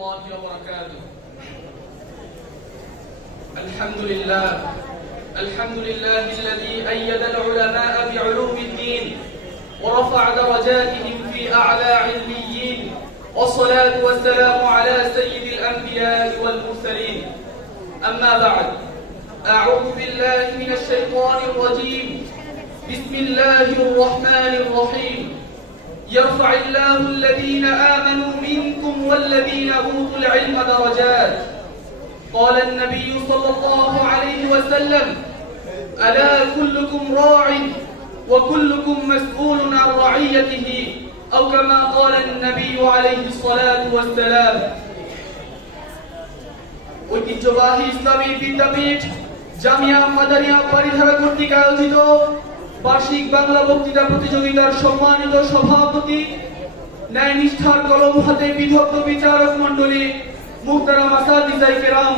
الله وبركاته. الحمد لله الذي أيد العلماء بعلوم الدين ورفع درجاتهم في أعلى عليين، والصلاة والسلام على سيد الأنبياء والمرسلين. أما بعد، أعوذ بالله من الشيطان الرجيم. بسم الله الرحمن الرحيم. يرفع الله الذين آمنوا منكم والذين أوتوا العلم درجات. قال النبي صلى الله عليه وسلم: ألا كلكم راع وكلكم مسؤول عن رعيته، أو كما قال النبي عليه الصلاة والسلام. ঐতিহ্যবাহী ইসলামী বিদ্যাপীঠ জামিয়া মাদানিয়া বাড়িধারা কর্তৃক আয়োজিত বার্ষিক বাংলা বক্তৃতা প্রতিযোগিতার সম্মানিত সভাপতি, ন্যায়নিষ্ঠার কলম হাতে বিদগ্ধ বিচারক মণ্ডলী, মুহতারাম আসাতিজায়ে কেরাম,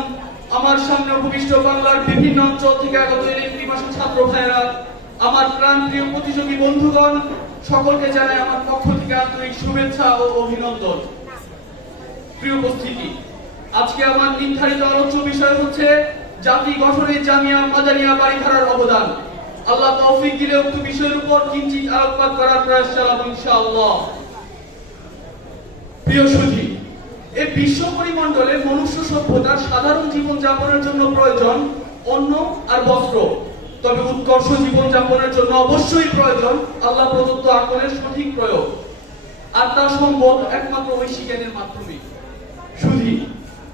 আমার সামনে উপবিষ্ট বাংলার বিভিন্ন অঞ্চল থেকে আগত পিপাসু ছাত্র ভাইয়েরা, আমার প্রাণপ্রিয় প্রতিযোগী বন্ধুগণ, সকলকে জানাই আমার পক্ষ থেকে আন্তরিক শুভেচ্ছা ও অভিনন্দন। প্রিয় উপস্থিতি, আজকে আমার নির্ধারিত আলোচ্য বিষয় হচ্ছে জাতি গঠনে জামিয়া মাদানিয়া বাড়িধারার অবদান। আল্লাহ তৌফিক দিলে উক্ত বিষয়ের উপর কিঞ্চিত আলোকপাত করার প্রয়াস চালাবো ইনশাআল্লাহ। প্রিয় সুধী, এই বিশ্ব পরিমণ্ডলে মনুষ্য সভ্যতার সাধারণ জীবন যাপনের জন্য প্রয়োজন অন্ন আর বস্ত্র, তবে উৎকর্ষ জীবন যাপনের জন্য অবশ্যই প্রয়োজন আল্লাহ প্রদত্ত আকলের সঠিক প্রয়োগ, আর তা সম্ভব একমাত্র ঐশী জ্ঞানের মাধ্যমে। সুধী,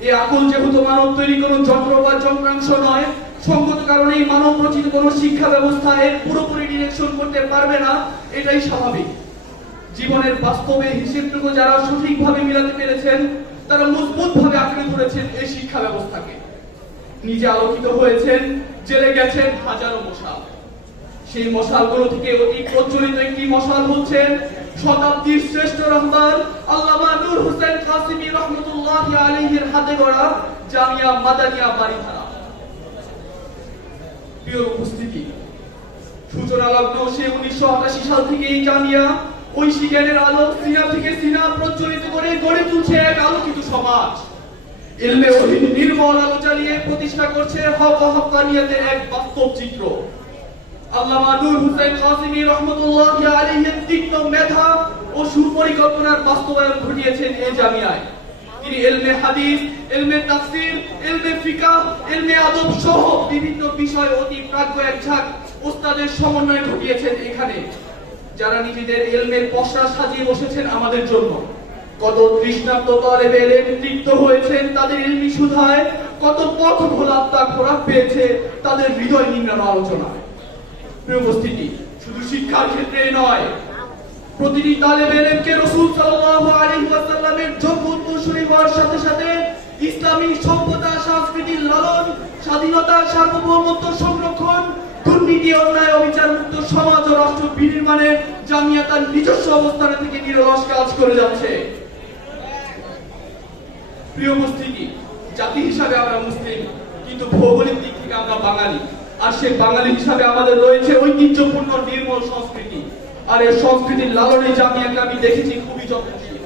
এই আকল যেহেতু মানব তৈরি কোন যন্ত্র বা যন্ত্রাংশ নয়, সঙ্গত কারণেই মানব রচিত কোন শিক্ষা ব্যবস্থা এর পুরোপুরি ডিরেকশন করতে পারবে না, এটাই স্বাভাবিক। জীবনের বাস্তবে হিসেবটুকু যারা সঠিকভাবে মিলাতে পেরেছেন, তারা মজবুতভাবে আঁকড়ে ধরেছেন এই শিক্ষা ব্যবস্থাকে। নিজে আলোকিত হয়েছেন, জেলে গেছেন হাজারো মশাল। সেই মশালগুলো থেকে অতি প্রচলিত একটি মশাল হচ্ছেন শতাব্দীর শ্রেষ্ঠ রাহবার আল্লামা নূর হোসেন কাসিমি রাহমাতুল্লাহি আলাইহির হাতে গড়া জামিয়া মাদানিয়া বাড়িধারা। প্রিয় উপস্থিতি, সূচনা লগ্ন সে 1988 সাল থেকে এই জামিয়া ঐশী জ্ঞানের আলো সিনা থেকে সিনা প্রজ্বলিত করে গড়ে তুলছে এক আলোকিত সমাজ। ইলমে ওহীর নির্মল আলো জ্বালিয়ে প্রতিষ্ঠা করছে হক ও হক্কানিয়াতের এক বাস্তব চিত্র। আল্লামা নূর হোসেন কাসিমি রাহমাতুল্লাহি আলাইহির তীক্ষ্ণ মেধা ও সুপরিকল্পনার বাস্তবায়ন ঘটিয়েছেন এই জামিয়ায়। তিনি ইলমে হাদিস, ইলমে তাফসীর, ইলমে ফিকহ, ইলমে আদব সহ বিভিন্ন বিষয় অতি প্রাজ্ঞ এক ঝাঁক ওস্তাদের সমন্বয় ঘটিয়েছেন এখানে, যারা নিজেদের ইলমের পসরা সাজিয়ে বসেছেন আমাদের জন্য। কত তৃষ্ণার্ত তালেবে ইলম তৃপ্ত হয়েছেন তাদের ইলমি সুধায়, কত পথ ভোলা খোরাক পেয়েছে তাদের হৃদয় নিংড়ানো আলোচনায়। প্রিয় উপস্থিতি, শুধু শিক্ষার ক্ষেত্রে নয়, প্রতিটি তালেবে ইলমকে রাসূল সাল্লাল্লাহু আলাইহি ওয়াসাল্লামের যোগ্য উত্তরসূরি হওয়ার সাথে সাথে ইসলামী সভ্যতা, সংস্কৃতির লালন, স্বাধীনতা, সার্বভৌমত্ব সংরক্ষণ, দুর্নীতি, অন্যায়, অবিচার মুক্ত সমাজ ও রাষ্ট্র বিনির্মাণে জামিয়া তার নিজস্ব অবস্থান থেকে নিরলস কাজ করে যাচ্ছে। প্রিয় উপস্থিতি, জাতি হিসাবে আমরা মুসলিম, কিন্তু ভৌগোলিক দিক থেকে আমরা বাঙালি। আর সেই বাঙালি হিসাবে আমাদের রয়েছে ঐতিহ্যপূর্ণ নির্মল সংস্কৃতি, আর এই সংস্কৃতির লালনে জামিয়াকে আমি দেখেছি খুবই যত্নশীল।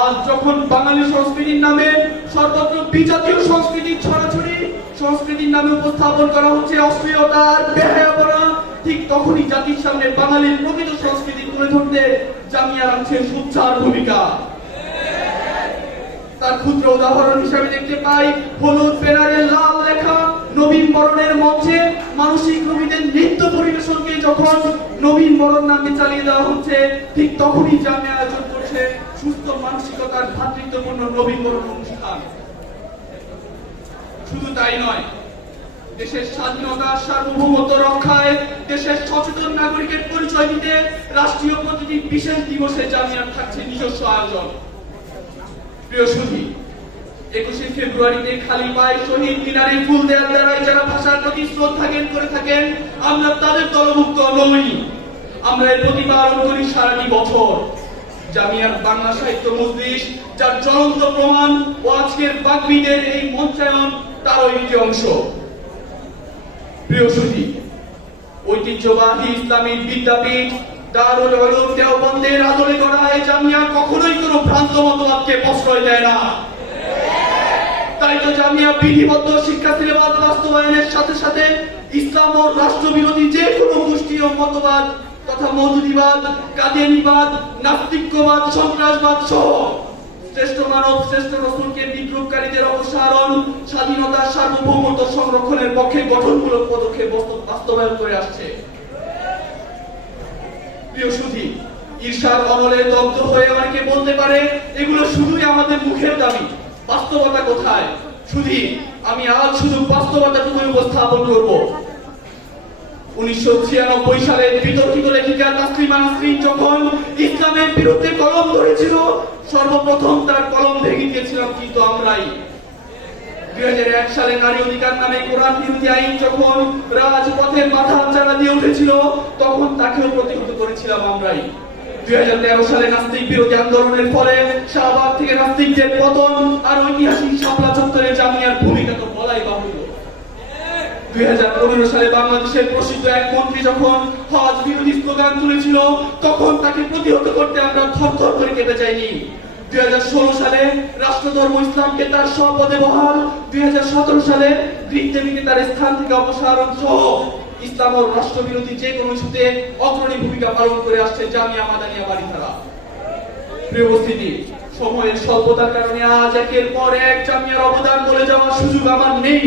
আজ যখন বাঙালি সংস্কৃতির নামে সর্বত্র বিজাতীয় সংস্কৃতির ছড়াছড়ি, সংস্কৃতির নামে উপস্থাপন করা হচ্ছে অশ্লীলতা আর বেহায়াপনা, ঠিক তখনই জাতির সামনে বাঙালির প্রকৃত সংস্কৃতি তুলে ধরতে জামিয়া রাখছে সোচ্চার ভূমিকা। তার ক্ষুদ্র উদাহরণ হিসেবে দেখতে পাই হলুদ ব্যানারে লাল লেখা নবীন বরণের মঞ্চে মানসিক রোগীদের নৃত্য পরিবেশনকে যখন নবীন বরণ নামে চালিয়ে দেওয়া হচ্ছে, ঠিক তখনই জামিয়া আয়োজন করছে সুস্থ মানসিকতার ভ্রাতৃত্বপূর্ণ নবীন বরণ অনুষ্ঠান। শুধু তাই নয়, দেশের স্বাধীনতা, সার্বভৌমত্ব রক্ষায় দেশের সচেতন নাগরিকের পরিচয় দিতে রাষ্ট্রীয় প্রতিটি বিশেষ দিবসে জামিয়ার থাকছে নিজস্ব আয়োজন। প্রিয় সুধী, 21শে ফেব্রুয়ারিতে খালি পায়ে শহীদ মিনারে ফুল দেওয়ার দ্বারাই যারা ভাষার প্রতি শ্রদ্ধা জ্ঞান করে থাকেন, আমরা তাদের দলভুক্ত নই। আমরা এর প্রতি পালন করি সারাটি বছর। জামিয়ার বাংলা সাহিত্য মজলিস, যার জ্বলন্ত প্রমাণ ও আজকের বাগ্মীদের এই মঞ্চায়ন তারও একটি অংশ। প্রিয় সুধী, ঐতিহ্যবাহী ইসলামী বিদ্যাপীঠ দারুল উলুম দেওবন্দের আদলে গড়া এই জামিয়া কখনোই কোনো ভ্রান্ত মতবাদকে প্রশ্রয় দেয় না। তাই তো জামিয়া বিধিবদ্ধ শিক্ষা সিলেবাস বাস্তবায়নের সাথে সাথে ইসলাম ও রাষ্ট্রবিরোধী যে কোনো গোষ্ঠী ও মতবাদ তথা মওদুদিবাদ, কাদিয়ানীবাদ, নাস্তিক্যবাদ, সন্ত্রাসবাদ সহ শ্রেষ্ঠ মানব শ্রেষ্ঠ রাসূলকে বিদ্রুপকারীদের অপসারণ, স্বাধীনতা সার্বভৌমত্ব সংরক্ষণের পক্ষে গঠনমূলক পদক্ষেপ বাস্তবায়ন করে আসছে। প্রিয় সুধী, ঈর্ষার অমলে দগ্ধ হয়ে অনেকে বলতে পারে এগুলো শুধুই আমাদের মুখের দাবি, বাস্তবতা কোথায়? সুধী, আমি আজ শুধু বাস্তবতাটুকু উপস্থাপন করব। 1996 সালে বিতর্কিত লেখিকা তাসলিমা নাসরিন যখন ইসলামের বিরুদ্ধে কলম ধরেছিল, সর্বপ্রথম তার কলম ভেঙে দিয়েছিলাম কিন্তু আমরাই। 2001 সালে নারী অধিকার নামে কোরআন বিরোধী আইন যখন রাজপথে মাথা চাড়া দিয়ে উঠেছিল, তখন তাকেও প্রতিহত করেছিলাম আমরাই। 2013 সালে নাস্তিক বিরোধী আন্দোলনের ফলে শাহবাগ থেকে নাস্তিকদের পতন আর ঐতিহাসিক শাপলা চত্বরে জামিয়ার ভূমিকা তো বলাই বাহুল্য। 2015 সালে বাংলাদেশের প্রসিদ্ধ এক মন্ত্রী যখন হজ বিরোধী স্লোগান তুলেছিল, তখন তাকে প্রতিহত করতে আমরা থরথর করে কেঁপে যাইনি। 2016 সালে রাষ্ট্রধর্ম ইসলামকে তার স্বপদে বহাল, 2017 সালে গ্রিক দেবীকে তার স্থান থেকে অপসারণ সহ ইসলাম ও রাষ্ট্রবিরোধী যে কোনো ইস্যুতে অগ্রণী ভূমিকা পালন করে আসছে জামিয়া মাদানিয়া বাড়িধারা। প্রিয় উপস্থিতি, সময়ের স্বল্পতার কারণে আজ একের পর এক জামিয়ার অবদান বলে যাওয়ার সুযোগ আমার নেই।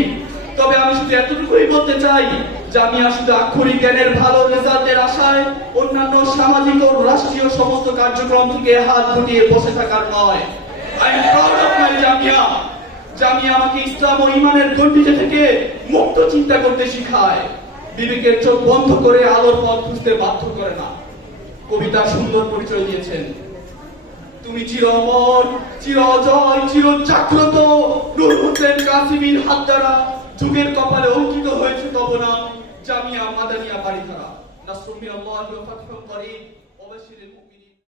তবে আমি শুধু এতটুকুই বলতে চাই, জামিয়া শুধু আক্ষরিক জ্ঞানের ভালো রেজাল্টের আশায় অন্যান্য সামাজিক ও রাষ্ট্রীয় সমস্ত কার্যক্রম থেকে হাত গুটিয়ে বসে থাকার নয়। I am proud of my Jamia. Jamia আমাকে ইসলাম ও ঈমানের গণ্ডিতে থেকে মুক্ত চিন্তা করতে শিখায়, বিবেকের চোখ বন্ধ করে আলোর পথ খুঁজতে বাধ্য করে না। কবিতা সুন্দর পরিচয় দিয়েছেন, তুমি চির অমর, চির অজয়, চির জাগ্রত। নূর হোসেন কাসিমির হাত দ্বারা যুগের কপালে অঙ্কিত হয়েছে তব নাম, জামিয়া মাদানিয়া বাড়িধারা। নাসরুম মিনাল্লাহি ওয়া ফাতহুন করিম ওয়া বাশশিরিল মুমিনিন।